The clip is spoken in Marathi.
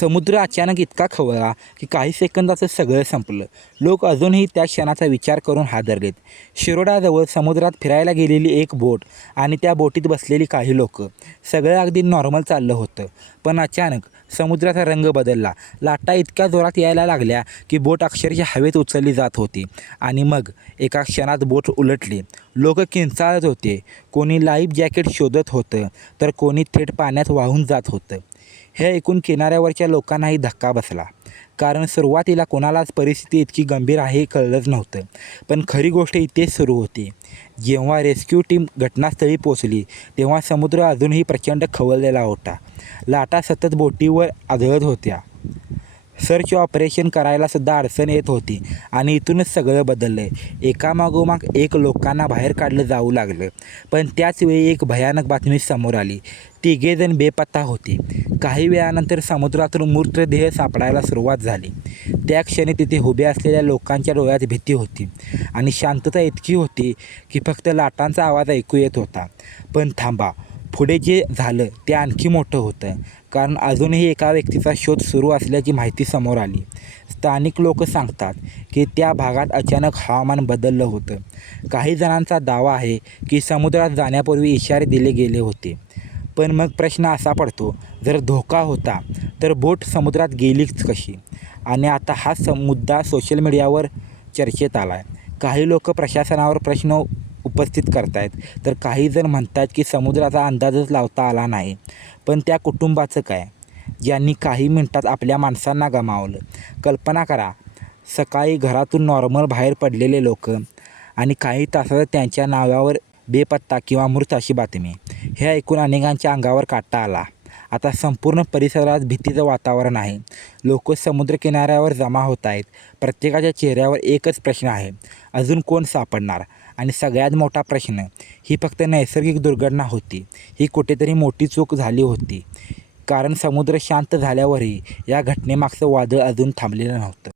समुद्र अचानक इतका खवळला की काही सेकंदाचं सगळं संपलं. लोक अजूनही त्या क्षणाचा विचार करून हादरलेत. शिरोडाजवळ समुद्रात फिरायला गेलेली एक बोट आणि त्या बोटीत बसलेली काही लोक. सगळं अगदी नॉर्मल चाललं होतं. पण अचानक समुद्राचा रंग बदलला. लाटा इतक्या जोरात यायला लागल्या की बोट अक्षरशः हवेत उचलली जात होती. आणि मग एका क्षणात बोट उलटली. लोक किंचाळत होते. कोणी लाईफ जॅकेट शोधत होतं, तर कोणी थेट पाण्यात वाहून जात होतं. हे ऐकून किनाऱ्यावरच्या लोकांनाही धक्का बसला. कारण सुरुवातीला कोणालाच परिस्थिती इतकी गंभीर आहे हे कळलंच नव्हतं. पण खरी गोष्ट इथेच सुरू होती. जेव्हा रेस्क्यू टीम घटनास्थळी पोचली तेव्हा समुद्र अजूनही प्रचंड खवळलेला होता. लाटा सतत बोटीवर आदळत होत्या. सर्च ऑपरेशन करायलासुद्धा अडचण येत होती. आणि इथूनच सगळं बदललं. एकामागोमाग एक लोकांना बाहेर काढलं जाऊ लागलं. पण त्याचवेळी एक भयानक बातमी समोर आली. तिघेजण बेपत्ता होते. काही वेळानंतर समुद्रातून मृतदेह सापडायला सुरुवात झाली. त्या क्षणी तिथे उभ्या असलेल्या लोकांच्या डोळ्यात भीती होती आणि शांतता इतकी होती की फक्त लाटांचा आवाज ऐकू येत होता. पण थांबा, पुढे जे झालं ते आणखी मोठं होतं. कारण अजूनही एका व्यक्तीचा शोध सुरू असल्याची माहिती समोर आली. स्थानिक लोक सांगतात की त्या भागात अचानक हवामान बदललं होतं. काही जणांचा दावा आहे की समुद्रात जाण्यापूर्वी इशारे दिले गेले होते. पण मग प्रश्न असा पडतो, जर धोका होता तर बोट समुद्रात गेलीच कशी? आणि आता हा मुद्दा सोशल मीडियावर चर्चेत आला आहे. काही लोक प्रशासनावर प्रश्न उपस्थित करतायत, तर काही जण म्हणतात की समुद्राचा अंदाजच लावता आला नाही. पण त्या कुटुंबाचं काय, ज्यांनी काही मिनिटात आपल्या माणसांना गमावलं? कल्पना करा, सकाळी घरातून नॉर्मल बाहेर पडलेले लोक आणि काही तासात त्यांच्या नावावर बेपत्ता किंवा मृत अशी बातमी. हे ऐकून अनेकांच्या अंगावर काटा आला. आता संपूर्ण परिसरात भीतीचं वातावरण आहे. लोक समुद्रकिनाऱ्यावर जमा होत आहेत. प्रत्येकाच्या चेहऱ्यावर एकच प्रश्न आहे, अजून कोण सापडणार? आणि सगळ्यात मोठा प्रश्न, ही फक्त नैसर्गिक दुर्घटना होती, ही कुठेतरी मोठी चूक झाली होती? कारण समुद्र शांत झाल्यावरही या घटनेमागचं वादळ अजून थांबलेलं नव्हतं.